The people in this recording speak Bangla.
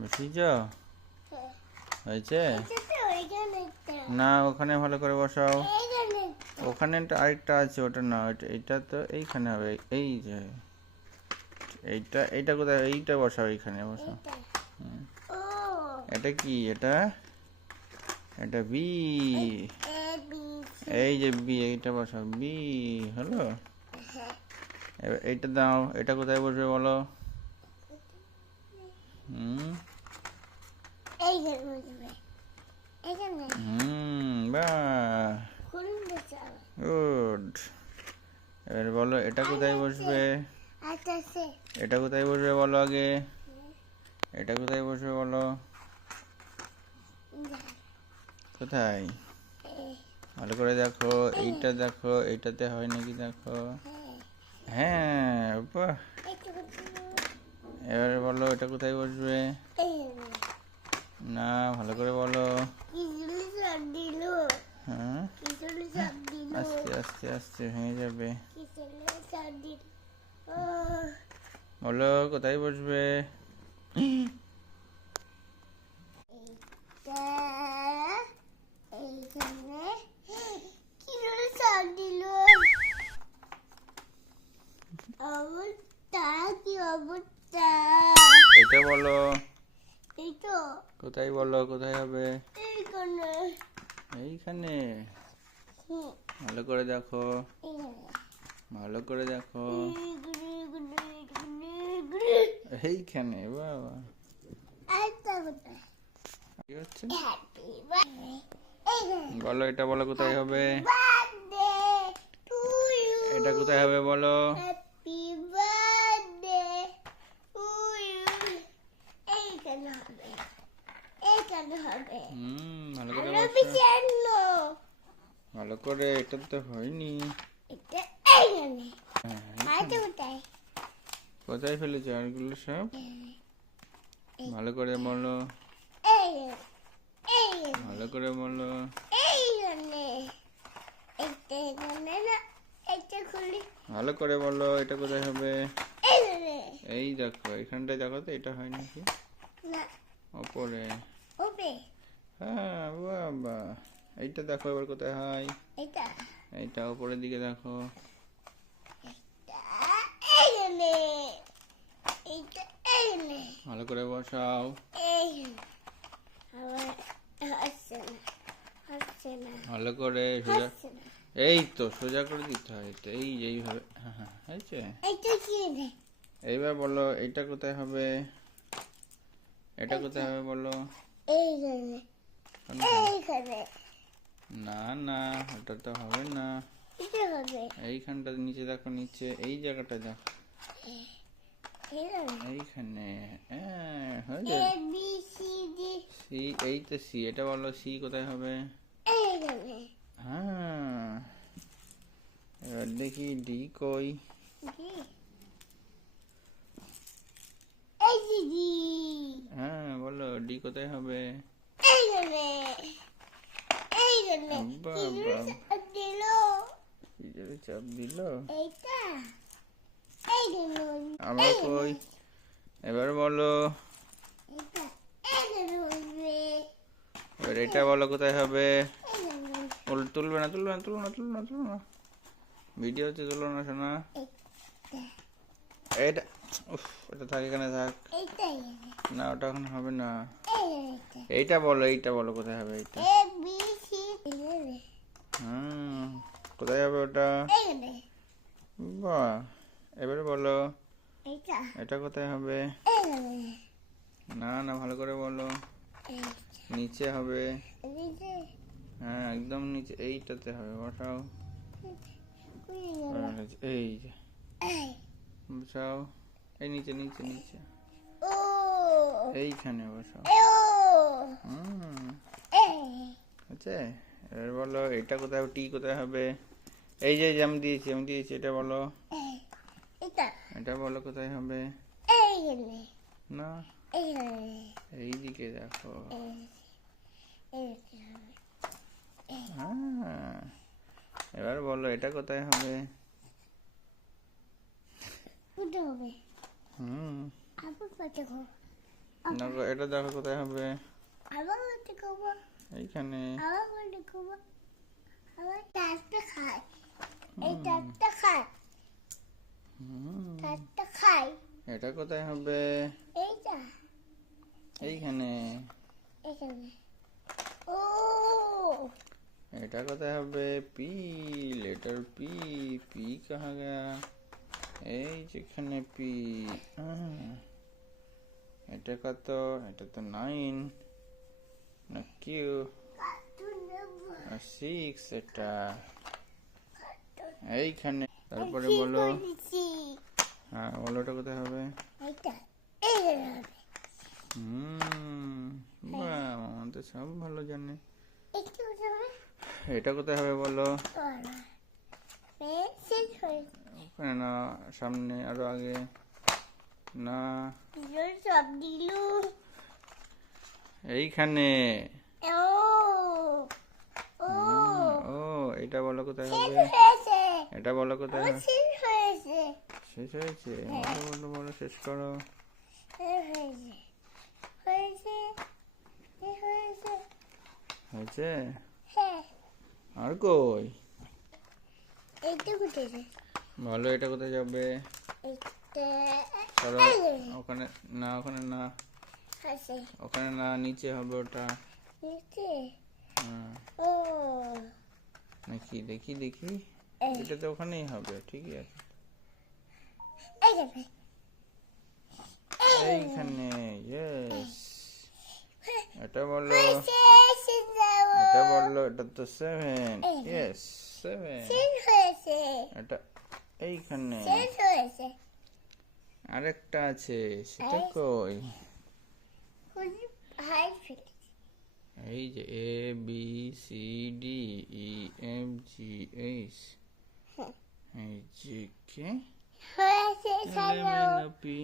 বসিয়েছ? হয়েছে না? ওখানে ভালো করে বসাও। ওখানে আরেকটা আছে, ওটা না, এইটা তো এইখানে হবে। এই যে এইটা, এইটা কোথায়? এইটা বসাও, এইখানে বসাও। এটা কি? এটা এটা বি। এই যে বি, এইটা বসাও। বি হলো। এবার এইটা দাও। এটা কোথায় বসবে বলো? বাহ, গুড। এবার বলো এটা কোথায় বসবে? এটা কোথায় বসবে বলো আগে? এটা কোথায় বসবে বলো? কোথায়? ভালো করে দেখো। এইটা দেখো, এইটাতে হয় নাকি দেখো। হ্যাঁ, বাহ। এবারে বলো এটা কোথায় বসবে? না, ভালো করে বলো। হ্যাঁ, আস্তে আস্তে আস্তে ভেঙে যাবে। বলো কোথায় বসবে? এটা বলো কোথায়? বলো কোথায় হবে? এইখানে। ভালো করে দেখো, ভালো করে দেখো। এইখানে। বাবা, কি হচ্ছে? বলো এটা বলো কোথায় হবে? এটা কোথায় হবে বলো? ভালো করে বসো। ভালো করে, এটা তো হয়নি। কোথায় ফেলেছো আরগুলো সব? ভালো করে বলো, ভালো করে বলো। ভালো করে বলো এটা কোথায় হবে? এই দেখো, এখানটায় দেখো তো, এটা হয় নাকি? ওপরে। হ্যাঁ, বাবা। এইটা দেখো এবার কোথায় হয়? এইটা উপরের দিকে দেখো। ভালো করে বসাও। ভালো করে সোজা। এই তো সোজা করে দিতে হয়। এই এইভাবে। হ্যাঁ হ্যাঁ, হয়েছে। এইবার বলো এইটা কোথায় হবে? এটা কোথায় হবে বলো? না না, ওটা তো হবে না। এইখানটা নিচে দেখো, নিচে এই জায়গাটা দেখো, এইখানে। সি, এই তো সি। এটা বলো সি কোথায় হবে? হ্যাঁ, এবার দেখি ডি কই? হ্যাঁ, বলো ডি কোথায় হবে? চাপ দিল আবার কই? এবার বলো। এবার এটা বলো কোথায় হবে? তুলবে না, তুলবে না, তুলবে না, তুলবে না, তুলবে না। ভিডিও হচ্ছে, তুলো না শোনা। এটা, ওটা থাক, এখানে থাক। না, ওটা এখন হবে না। এইটা বলো, এইটা বলো কোথায় হবে? এইটা কোথায় হবে ওটা? বাহ, এবারে বলো এটা কোথায় হবে? না না, ভালো করে বলো। নিচে হবে। হ্যাঁ, একদম নিচে, এইটাতে হবে। বসাও। এই যে বসাও। এই নিচে, নিচে, নিচে, এইখানে বসাও। আচ্ছা, এবার বলো এটা কোথায় হবে? টি কোথায় হবে? এই যে আমি দিয়েছি, আমি দিয়েছি। এটা বলো, এটা বলো কোথায় হবে? না, এইদিকে দেখো। হ্যাঁ, এবার বলো এটা কোথায় হবে? এটা দেখো কোথায় হবে? আবার বলতে করবো, এইখানে। আবার বলতে করবো, আবার চারটা খাই, এই চারটা খাই, চারটা খাই। এটা কোথায় হবে? এইটা এইখানে। এখানে। ও এটা কোথায় হবে? P, letter P. পি কাহা গয়া? এই যেখানে পি। এটা কত? এটা তো 9 না কিউ? 6 এটা এইখানে। তারপরে বলো। হ্যাঁ বলো, এটা কোথায় হবে? এইটা এইখানে হবে। বাহ, মামা তো সব ভালো জানে। একটু হবে, এটা কোথায় হবে বলো? শেষ হয়েছে। ওখানে না, সামনে আরো আগে। না, সব দিলু। এইখানে। ও ও ও, এটা বলো কোথায় শেষ হবে? হয়েছে, এটা বলো কোথায় হবে? শেষ হয়েছে, শেষ হয়েছে? বলো বলো বলো, শেষ করো। শেষ হয়েছে, হয়েছে, শেষ হয়েছে। হয়েছে? হ্যাঁ, আর কই? এইটুকু থেকে বলো, এটা কোথায় যাবে? এটা চলো, ওখানে না, ওখানে না, আছে ওখানে না, নিচে হবে ওটা। নিচে। হ্যাঁ, ও নাকি? দেখি দেখি, এই এটা তো ওখানেই হবে, ঠিকই আছে। এইখানে, এইখানে, ইয়েস। এটা বলো, হয়েছে, শেষ যাবো। এটা বললো, এটা তো 7। ইয়েস, 7। শেষ হয়েছে, এটা এইখানে। শেষ হয়েছে। আরেকটা আছে, সেটা কই? হাই ফেলেছি। এই যে A B C D E F G H, এই যে কে হয়েছে, সাজাও। পি।